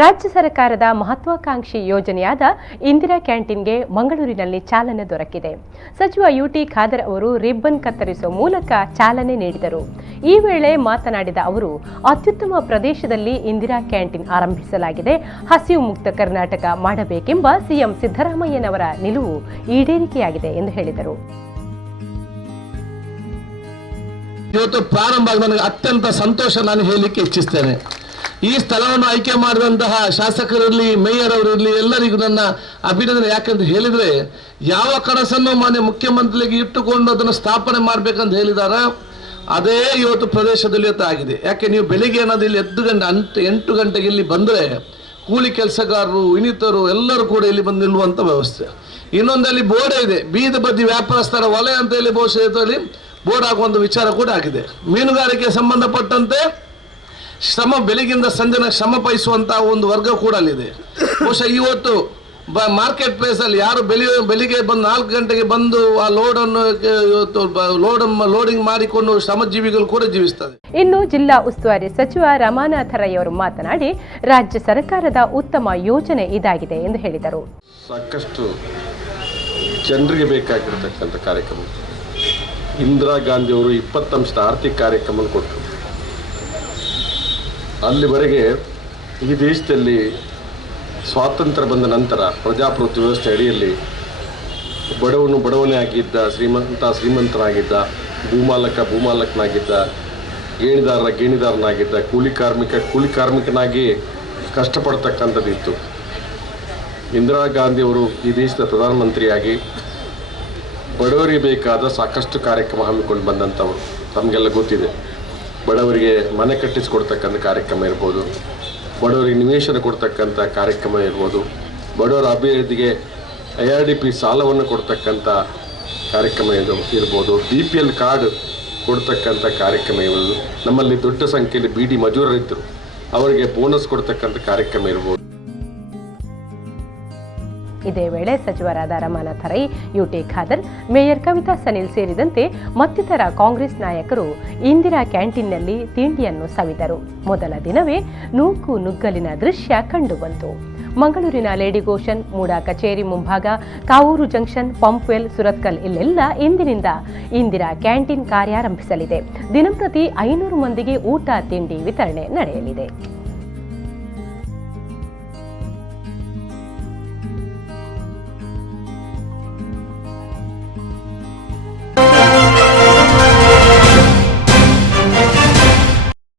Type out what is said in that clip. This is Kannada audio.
ರಾಜ್ಯ ಸರ್ಕಾರದ ಮಹತ್ವಾಕಾಂಕ್ಷಿ ಯೋಜನೆಯಾದ ಇಂದಿರಾ ಕ್ಯಾಂಟೀನ್ಗೆ ಮಂಗಳೂರಿನಲ್ಲಿ ಚಾಲನೆ ದೊರಕಿದೆ. ಸಚಿವ ಯುಟಿ ಖಾದರ್ ಅವರು ರಿಬ್ಬನ್ ಕತ್ತರಿಸುವ ಮೂಲಕ ಚಾಲನೆ ನೀಡಿದರು. ಈ ವೇಳೆ ಮಾತನಾಡಿದ ಅವರು, ಅತ್ಯುತ್ತಮ ಪ್ರದೇಶದಲ್ಲಿ ಇಂದಿರಾ ಕ್ಯಾಂಟೀನ್ ಆರಂಭಿಸಲಾಗಿದೆ. ಹಸಿವು ಮುಕ್ತ ಕರ್ನಾಟಕ ಮಾಡಬೇಕೆಂಬ ಸಿಎಂ ಸಿದ್ದರಾಮಯ್ಯನವರ ನಿಲುವು ಈಡೇರಿಕೆಯಾಗಿದೆ ಎಂದು ಹೇಳಿದರು. ಇವತ್ತು ಪ್ರಾರಂಭ ನನಗೆ ಅತ್ಯಂತ ಸಂತೋಷ ನಾನು ಹೇಳಲಿಕ್ಕೆ ಇಚ್ಛಿಸ್ತೇನೆ. ಈ ಸ್ಥಳವನ್ನು ಆಯ್ಕೆ ಮಾಡಿದಂತಹ ಶಾಸಕರಿರಲಿ, ಮೇಯರ್ ಅವರಿರಲಿ, ಎಲ್ಲರಿಗೂ ನನ್ನ ಅಭಿನಂದನೆ. ಯಾಕಂತ ಹೇಳಿದ್ರೆ, ಯಾವ ಕನಸನ್ನು ಮಾನ್ಯ ಮುಖ್ಯಮಂತ್ರಿಗೆ ಇಟ್ಟುಕೊಂಡು ಅದನ್ನು ಸ್ಥಾಪನೆ ಮಾಡಬೇಕಂತ ಹೇಳಿದಾರ, ಅದೇ ಇವತ್ತು ಪ್ರದೇಶದಲ್ಲಿ ಇವತ್ತು ಆಗಿದೆ. ಯಾಕೆ ನೀವು ಬೆಳಿಗ್ಗೆ ಏನಾದ್ರು ಇಲ್ಲಿ 8 ಗಂಟೆಗೆ ಇಲ್ಲಿ ಬಂದರೆ ಕೂಲಿ ಕೆಲಸಗಾರರು, ಇನ್ನಿತರು ಎಲ್ಲರೂ ಕೂಡ ಇಲ್ಲಿ ಬಂದು ನಿಲ್ಲುವಂಥ ವ್ಯವಸ್ಥೆ. ಇನ್ನೊಂದಲ್ಲಿ ಬೋರ್ಡ್ ಇದೆ, ಬೀದಿ ಬದಿ ವ್ಯಾಪಾರಸ್ಥರ ವಲಯ ಅಂತ ಹೇಳಿ ಬಹುಶಃ ಬೋರ್ಡ್ ಆಗುವಂಥ ವಿಚಾರ ಕೂಡ ಆಗಿದೆ. ಮೀನುಗಾರಿಕೆ ಸಂಬಂಧಪಟ್ಟಂತೆ ಶ್ರಮ ಬೆಳಗಿಂದ ಸಂಜೆನ ಶ್ರಮ ಪಯಿಸುವಂತಹ ಒಂದು ವರ್ಗ ಕೂಡ ಅಲ್ಲಿದೆ. ಬಹುಶಃ ಇವತ್ತು ಮಾರ್ಕೆಟ್ ಪ್ಲೇಸ್ ಅಲ್ಲಿ ಯಾರು ಬೆಳಿಗ್ಗೆ ಬಂದು 4 ಗಂಟೆಗೆ ಬಂದು ಆ ಲೋಡನ್ನು ಲೋಡಿಂಗ್ ಮಾಡಿಕೊಂಡು ಶ್ರಮಜೀವಿಗಳು ಕೂಡ ಜೀವಿಸ್ತದೆ. ಇನ್ನು ಜಿಲ್ಲಾ ಉಸ್ತುವಾರಿ ಸಚಿವ ರಮಾನಾಥ ರೈ ಅವರು ಮಾತನಾಡಿ, ರಾಜ್ಯ ಸರ್ಕಾರದ ಉತ್ತಮ ಯೋಜನೆ ಇದಾಗಿದೆ ಎಂದು ಹೇಳಿದರು. ಸಾಕಷ್ಟು ಜನರಿಗೆ ಬೇಕಾಗಿರತಕ್ಕಂಥ ಕಾರ್ಯಕ್ರಮ. ಇಂದಿರಾ ಗಾಂಧಿ ಅವರು 20 ಅಂಶದ ಆರ್ಥಿಕ ಕಾರ್ಯಕ್ರಮ ಕೊಟ್ಟರು. ಅಲ್ಲಿವರೆಗೆ ಈ ದೇಶದಲ್ಲಿ ಸ್ವಾತಂತ್ರ್ಯ ಬಂದ ನಂತರ ಪ್ರಜಾಪ್ರಭುತ್ವ ವ್ಯವಸ್ಥೆ ಅಡಿಯಲ್ಲಿ ಬಡವನು ಬಡವನೇ ಆಗಿದ್ದ, ಶ್ರೀಮಂತನಾಗಿದ್ದ, ಭೂಮಾಲಕನಾಗಿದ್ದ, ಗೇಣಿದಾರನಾಗಿದ್ದ, ಕೂಲಿ ಕಾರ್ಮಿಕನಾಗಿ ಕಷ್ಟಪಡ್ತಕ್ಕಂಥದ್ದಿತ್ತು. ಇಂದಿರಾ ಗಾಂಧಿಯವರು ಈ ದೇಶದ ಪ್ರಧಾನಮಂತ್ರಿಯಾಗಿ ಬಡವರಿಗೆ ಬೇಕಾದ ಸಾಕಷ್ಟು ಕಾರ್ಯಕ್ರಮ ಹಮ್ಮಿಕೊಂಡು ಬಂದಂಥವರು. ತಮಗೆಲ್ಲ ಗೊತ್ತಿದೆ. ಬಡವರಿಗೆ ಮನೆ ಕಟ್ಟಿಸಿಕೊಡ್ತಕ್ಕಂಥ ಕಾರ್ಯಕ್ರಮ ಇರ್ಬೋದು, ಬಡವರಿಗೆ ನಿವೇಶನ ಕೊಡ್ತಕ್ಕಂಥ ಕಾರ್ಯಕ್ರಮ ಇರ್ಬೋದು, ಬಡವರ ಅಭಿವೃದ್ಧಿಗೆ IRDP ಸಾಲವನ್ನು ಕೊಡ್ತಕ್ಕಂಥ ಕಾರ್ಯಕ್ರಮ ಇರ್ಬೋದು, BPL ಕಾರ್ಡ್ ಕೊಡ್ತಕ್ಕಂಥ ಕಾರ್ಯಕ್ರಮ ಇರ್ಬೋದು, ನಮ್ಮಲ್ಲಿ ದೊಡ್ಡ ಸಂಖ್ಯೆಯಲ್ಲಿ BD ಮಜೂರರಿದ್ದರು, ಅವರಿಗೆ ಬೋನಸ್ ಕೊಡ್ತಕ್ಕಂಥ ಕಾರ್ಯಕ್ರಮ ಇರ್ಬೋದು. ಇದೇ ವೇಳೆ ಸಚಿವರಾದ ರಮಾನಾಥ ರೈ, ಯುಟಿ ಖಾದರ್, ಮೇಯರ್ ಕವಿತಾ ಸನಿಲ್ ಸೇರಿದಂತೆ ಮತ್ತಿತರ ಕಾಂಗ್ರೆಸ್ ನಾಯಕರು ಇಂದಿರಾ ಕ್ಯಾಂಟೀನ್ನಲ್ಲಿ ತಿಂಡಿಯನ್ನು ಸವಿದರು. ಮೊದಲ ದಿನವೇ ನೂಕು ನುಗ್ಗಲಿನ ದೃಶ್ಯ ಕಂಡುಬಂತು. ಮಂಗಳೂರಿನ ಲೇಡಿ ಗೋಶನ್, ಮೂಡಾ ಕಚೇರಿ ಮುಂಭಾಗ, ಕಾವೂರು ಜಂಕ್ಷನ್, ಪಂಪ್ವೆಲ್, ಸುರತ್ಕಲ್ ಇಲ್ಲೆಲ್ಲ ಇಂದಿನಿಂದ ಇಂದಿರಾ ಕ್ಯಾಂಟೀನ್ ಕಾರ್ಯಾರಂಭಿಸಲಿದೆ. ದಿನಂಪ್ರತಿ 500 ಮಂದಿಗೆ ಊಟ ತಿಂಡಿ ವಿತರಣೆ ನಡೆಯಲಿದೆ.